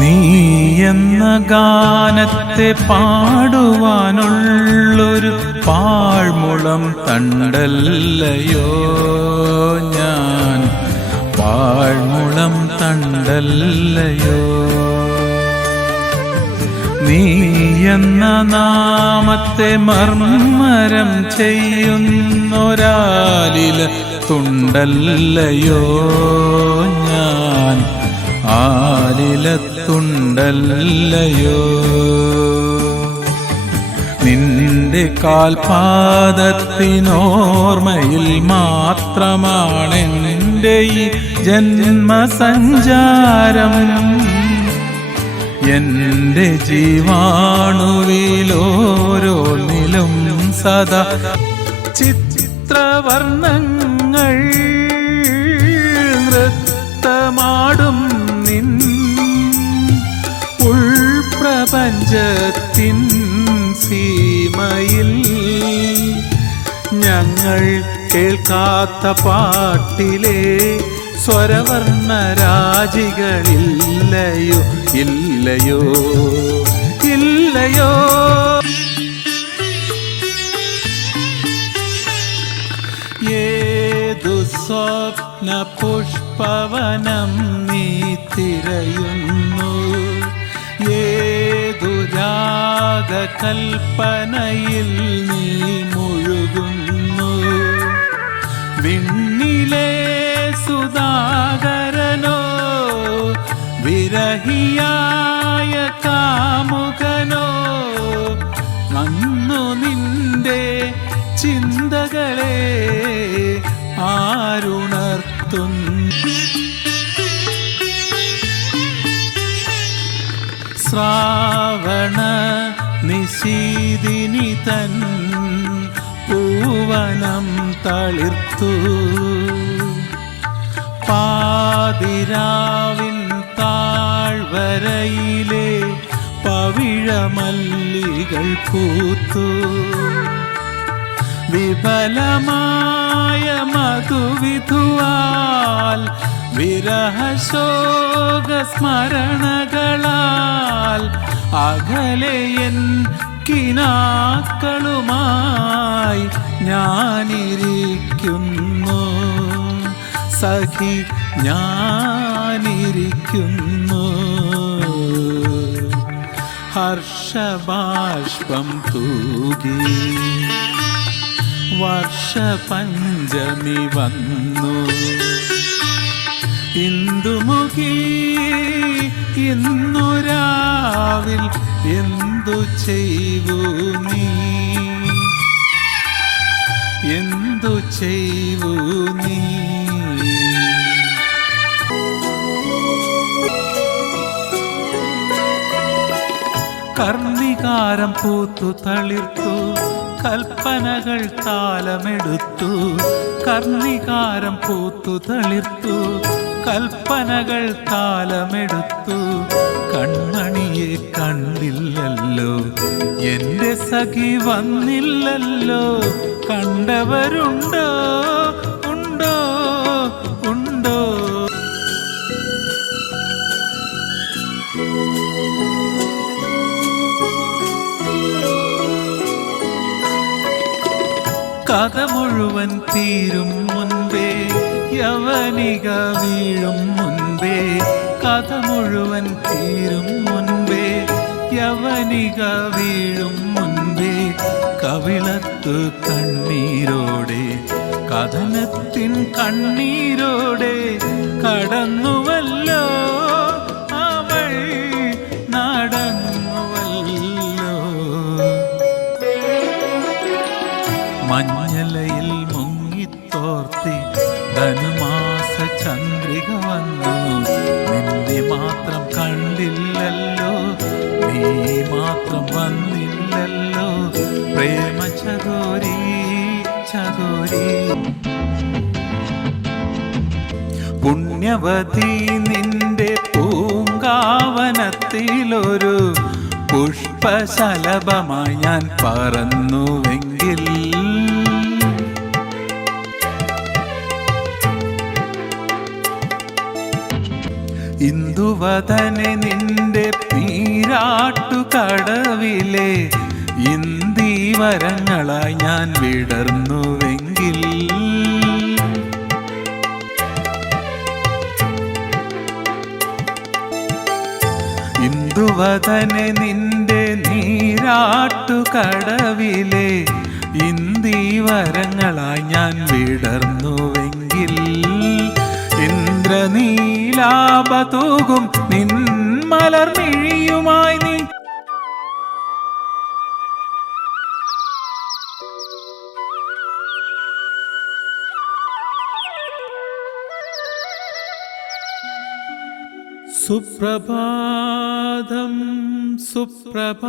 നീ എന്ന ഗാനത്തെ പാടുവാനുള്ളൊരു പാഴ്മുളം തണ്ടല്ലയോ ഞാൻ, പാഴ്മുളം തണ്ടല്ലയോ. നീ എന്ന നാമത്തെ മർമ്മരം ചെയ്യുന്നൊരാലില തുണ്ടല്ലയോ ഞാൻ, ആലിലത്തുണ്ടല്ലയോ. നിന്റെ കാൽപാദത്തിനോർമ്മയിൽ മാത്രമാണെൻ്റെ ഈ ജന്മസഞ്ചാരം. എൻ്റെ ജീവാണുവിലോരോന്നിലും സദാ ചിത്രവർണ്ണങ്ങൾ നൃത്തമാടും നിൻ ഉൾപ്രപഞ്ചത്തിൻ സീമയിൽ. ഞങ്ങൾ കേൾക്കാത്ത പാട്ടിലെ സ്വരവർണ്ണരാജികളില്ലയോ, ഇല്ലയോ, ഇല്ലയോ. ഏതു സ്വപ്ന പുഷ്പവനം നീ തിരയുന്നു, ഏതു രാഗകൽപ്പനയിൽ നീ മുഴുകുന്നു. വിണ്ണിലെ സുധാകരനോ വിരഹിയായ കാമുകനോ, അന്നു നിന്റെ ചിന്തകളെ ആരുണർത്തുന്നു. ശ്രാവണ നിശീതിനി തൻ പൂവനം തളിർത്തു, പാതിരാവിൻ താഴ്വരയിലെ പവിഴമല്ലികൾ പൂത്തു. വിപലമായ മധുവിധുവാൽ വിരഹശോക സ്മരണകളാൽ അകലെയൻ കിനാക്കളുമായി ഞാനിരിക്കുന്നു സഖി, ഞാനിരിക്കുന്നു. ഹർഷബാഷ്പം തൂകി വർഷപഞ്ചമി വന്നു. ഇന്ദുമുഖി ഇന്നു രാവിൽ എന്തു ചെയ്വു നീ, എന്തു ചെയ്വു നീ. കർണികാരം പൂത്തു തളിർത്തു, കൽപ്പനകൾ താലമെടുത്തു. കർണികാരം പൂത്തു തളിർത്തു, കൽപ്പനകൾ താലമെടുത്തു. കൺമണിയെ കണ്ടില്ലല്ലോ, എൻ്റെ സഖി വന്നില്ലല്ലോ. കണ്ടവരുണ്ടോ, ഉണ്ടോ, ഉണ്ടോ. കഥ മുഴുവൻ തീരും മുൻപേ, യവനിക വീഴും മുൻപേ. കഥ മുഴുവൻ തീരും മുൻപേ, യവനിക വീഴും മുൻപേ. കവിളത്തു കണ്ണീരോടെ, കഥനത്തിൻ കണ്ണീരോടെ കടന്നുവല്ലോ അവൾ, നടന്നുവല്ലോ. മഞ്ഞലയിൽ മുങ്ങിത്തോർത്തി ധനുമാസ ചന്ദ്രിക വന്നു. നിന്നെ മാത്രം കണ്ടില്ലല്ലോ, നീ മാത്രം വന്നില്ലല്ലോ. പ്രേമ ചകോരി ചകോരി. പുണ്യവതി നിന്റെ പൂങ്കാവനത്തിലൊരു പുഷ്പശലഭമായി ഞാൻ പറന്നുവെങ്കിൽ, ഇന്ദുവദനെ നിന്റെ നീരാട്ടുകടവിലെ ഇന്ദീവരങ്ങളായി ഞാൻ വിടർന്നുവെങ്കിൽ ഇന്ദുവദനെ നിന്റെ നീരാട്ടുകടവിലെ ഇന്ദീവരങ്ങളായി ഞാൻ വിടർന്നുവെങ്കിൽ ഇന്ദ്രനീലാഭതൂകും നിൻ മലർമിഴിയുമായി നീ സുപ്രഭാതം സുപ്രഭാതം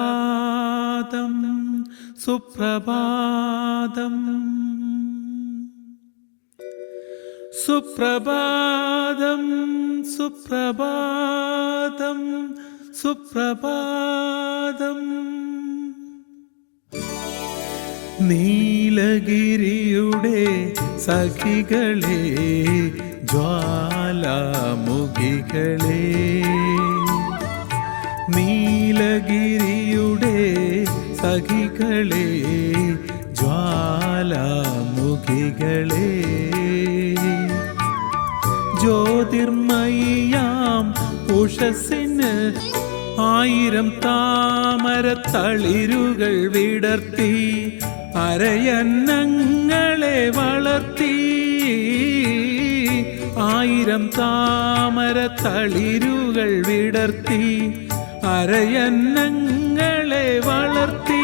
സുപ്രഭാതം സുപ്രഭാതം സുപ്രഭാതം സുപ്രഭാതം നീലഗിരിയുടെ സഖികളെ ജ്വാലാമുഖികളെ നീലഗിരിയുടെ സഖികളെ ജ്വാലാമുഖികളെ ജ്യോതിർമയിയാം ഉഷസ്സിന് 1000 താമരത്തളിരുകൾ വിടർത്തി അരയന്നങ്ങളെ വളർത്തി 1000 താമരത്തളിരുകൾ വിടർത്തി അരയന്നങ്ങളെ വളർത്തി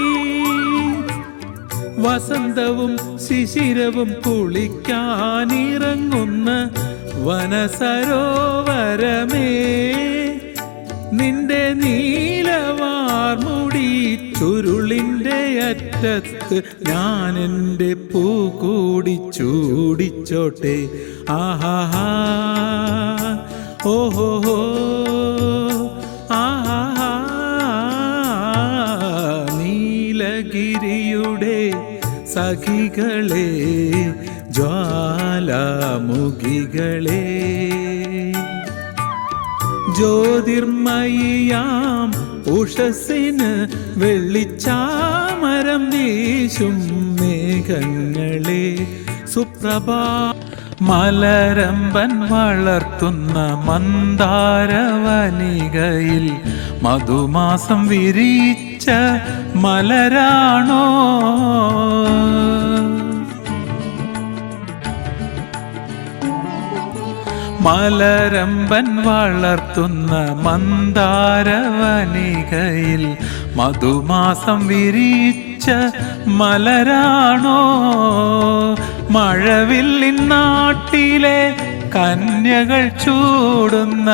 വസന്തവും ശിശിരവും കുളിക്കാനിറങ്ങുന്ന വനസരോവരമേ നിന്റെ നീലവാർമുടി ചുരുളിൻ്റെ അറ്റത്ത് ഞാൻ എൻ്റെ പൂ കൂടി ചൂടിച്ചോട്ടെ ആഹാ ഓഹോ ആഹാ നീലഗിരിയുടെ സഖികളെ ജ്വാലാമുഖികളെ ജ്യോതിർമയിയാം ഉഷസ്സിന് വെള്ളിച്ചാമരം വീശും മേഘങ്ങളെ സുപ്രഭാ മലരമ്പൻ വളർത്തുന്ന മന്ദാരവനികയിൽ മധുമാസം വിരിച്ച മലരാണോ മലരമ്പൻ വളർത്തുന്ന മന്ദാരവനികയിൽ മധുമാസം വിരിച്ച മലരാണോ മഴവില്ലിൻ നാട്ടിലെ കന്യകൾ ചൂടുന്ന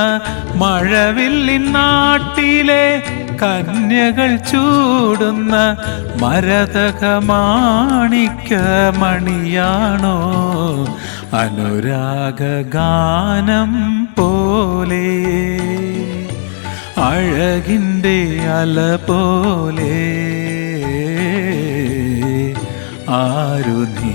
മഴവില്ലിൻ നാട്ടിലെ കന്യകൾ ചൂടുന്ന മരതകമാണിക്യമണിയാണോ അനുരാഗഗാനം പോലെ അഴകിൻ്റെ അല പോലെ ആരു നീ